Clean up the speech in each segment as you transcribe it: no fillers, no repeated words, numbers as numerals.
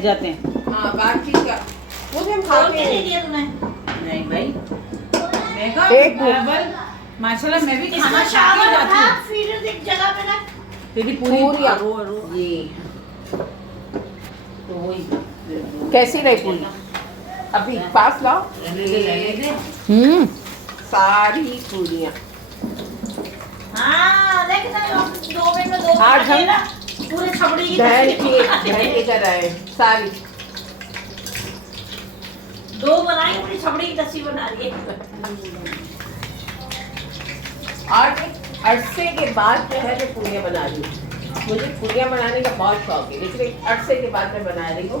बैठ जाते हैं। हाँ बातचीत का वो भी हम खाते हैं। नहीं भाई मैं एक बराबर माशाल्लाह मैं भी खाना खा के जाती हूँ। फिर एक जगह पे ना तेरी पूरी पूरियाँ। रो रो ये तो वही कैसी रही पूरी? अभी पास लाओ। रहने दे। सारी पूरियाँ हाँ देख ना 2 मिनट में 2 आज हम पूरे छबड़ी की बहन के कर रहे हैं सारी। 2 बनाई पूरी छबड़ी की लस्सी बना रही है। और अरसे के बाद जो है मैं पूरियाँ बना रही हूँ। मुझे पूरियाँ बनाने का बहुत शौक है, लेकिन एक अरसे के बाद मैं बना रही हूँ।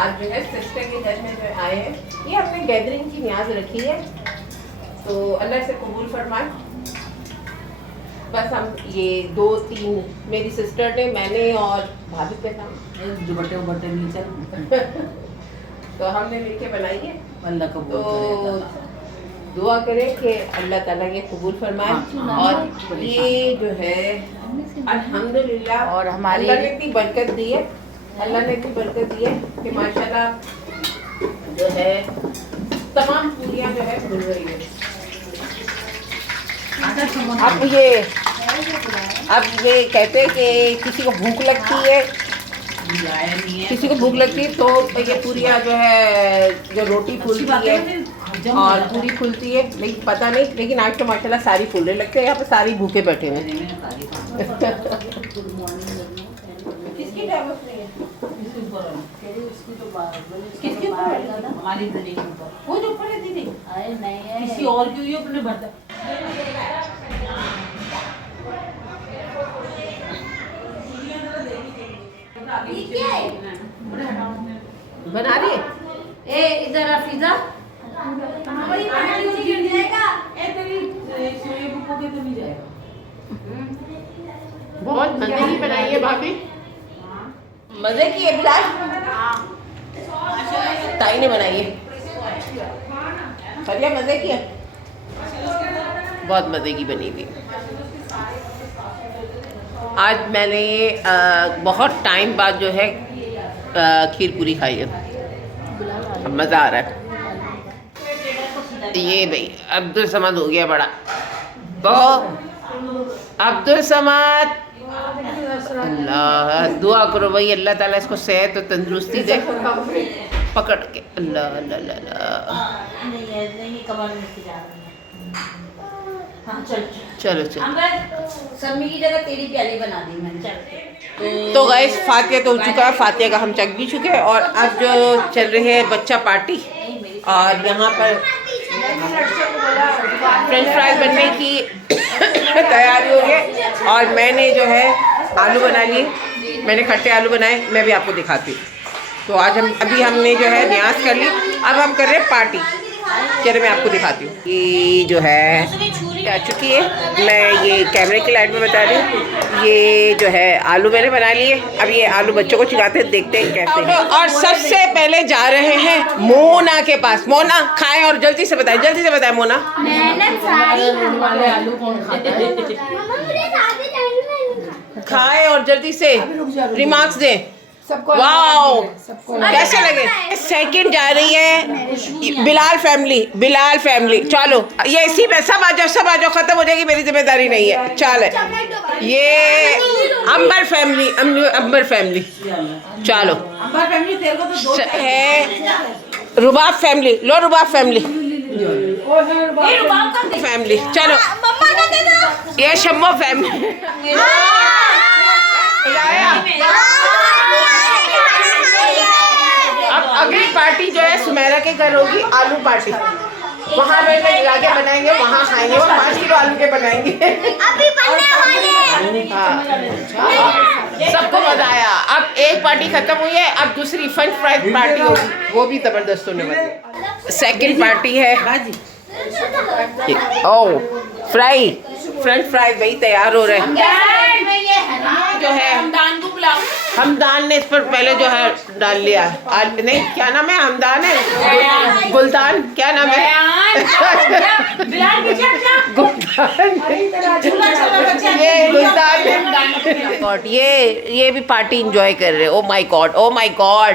आज जो है सिस्टर के घर में जो आए हैं, ये हमने गैदरिंग की न्याज रखी है, तो अल्लाह से कबूल फरमाए। बस हम ये 2-3 मेरी सिस्टर ने, मैंने और भाभी के नाम दुपट्टे उबट्टे नहीं चल तो हमने मिलके बनाई है। अल्लाह कबूल तो करे। दुआ करें कि अल्लाह ताला ये कबूल फरमाए। और ये जो है अल्हम्दुलिल्लाह और हमारी- अल्लाह ने इतनी बरकत दी है, अल्लाह ने इतनी बरकत दी है कि माशाल्लाह जो है तमाम पूरियाँ जो है खुल रही है। अब ये कहते हैं कि किसी को भूख लगती है, आया नहीं है किसी को भूख लगती है तो ये पूरियाँ जो है जो रोटी फूलती है और पूरी फूलती है, लेकिन पता नहीं, लेकिन आज तो माशाल्लाह सारी फूलने लगते हैं। यहाँ पे सारी भूखे बैठे हुए हैं। किसकी डायवर्स नहीं है? किसके ऊपर है? हमारी दीदी के ऊपर वो जो ऊपर है दीदी। किसी और की हुई अपने बर्तन बना रही है? ए इधर अफीजा हमारी बहन को गिर जाएगा। बहुत मजे की बनाई है भाभी। मजे की है बिलाल? ताई ने बनाई है। बढ़िया मजे की है, बहुत मजे की बनी हुई। आज मैंने बहुत टाइम बाद जो है खीर पूरी खाई है, मज़ा आ रहा है। ये भाई अब्दुल समद हो गया बड़ा, तो अब्दुल समद अल्लाह दुआ करो भाई, अल्लाह ताला इसको सेहत और तंदुरुस्ती दे। पकड़ के अल्लाह अल्लाह अल्लाह। नहीं कमर में जा रही है। हाँ चल चलो चलो। सम्मी की जगह तेरी प्याली बना दी मैंने। चल तो गाइस फातिया तो हो चुका है, फातिया का हम चक भी चुके हैं और अब जो चल रही है बच्चा पार्टी। और यहाँ पर फ्रेंच फ्राइज बनने की तैयारी हो गई और मैंने जो है आलू बना लिए, मैंने खट्टे आलू बनाए, मैं भी आपको दिखाती हूँ। तो आज हम अभी हमने जो है न्याज कर ली, अब हम कर रहे हैं पार्टी। चलो मैं आपको दिखाती हूँ। ये जो है आ चुकी है, मैं ये कैमरे की लाइट में बता रही हूँ। ये जो है आलू मैंने बना लिए, अब ये आलू बच्चों को चिकाते हैं, देखते हैं कैसे हैं। और सबसे पहले जा रहे हैं मोना के पास। मोना खाएं और जल्दी से बताएं, जल्दी से बताएं मोना। वाले आलू कौन खाता है? खाएं और जल्दी से रिमार्क्स दें। वाओ कैसे लगे? सेकंड जा रही है बिलाल फैमिली, बिलाल फैमिली। चलो ये इसी में सब आ जाओ, खत्म हो जाएगी, मेरी जिम्मेदारी नहीं है। चल ये अंबर फैमिली, अंबर फैमिली। चलो अंबर फैमिली तेरे को तो दो है रुबाब फैमिली, लो रुबाब फैमिली, फैमिली। चलो ये शम्मो फैमिली। अब अगली पार्टी जो है सुमेरा के घर होगी, आलू पार्टी। वहाँ पे जाके बनाएंगे, वहाँ खाएंगे, और 5 किलो आलू के बनाएंगे। अभी बनने वाले हैं। हाँ। सबको मजा आया। अब एक पार्टी खत्म हुई है, अब दूसरी फ्रेंच फ्राइज पार्टी होगी, वो भी जबरदस्त होने वाली है। सेकंड पार्टी है ओ फ्राई, फ्रेंच फ्राइज वही तैयार हो रहे हैं। जो है हमदान ने इस पर पहले जो है डाल लिया। नहीं क्या नाम है, हमदान है, गुलदान, क्या नाम है? ये गुलदान। ये भी पार्टी एंजॉय कर रहे हैं। Oh my God, oh my God,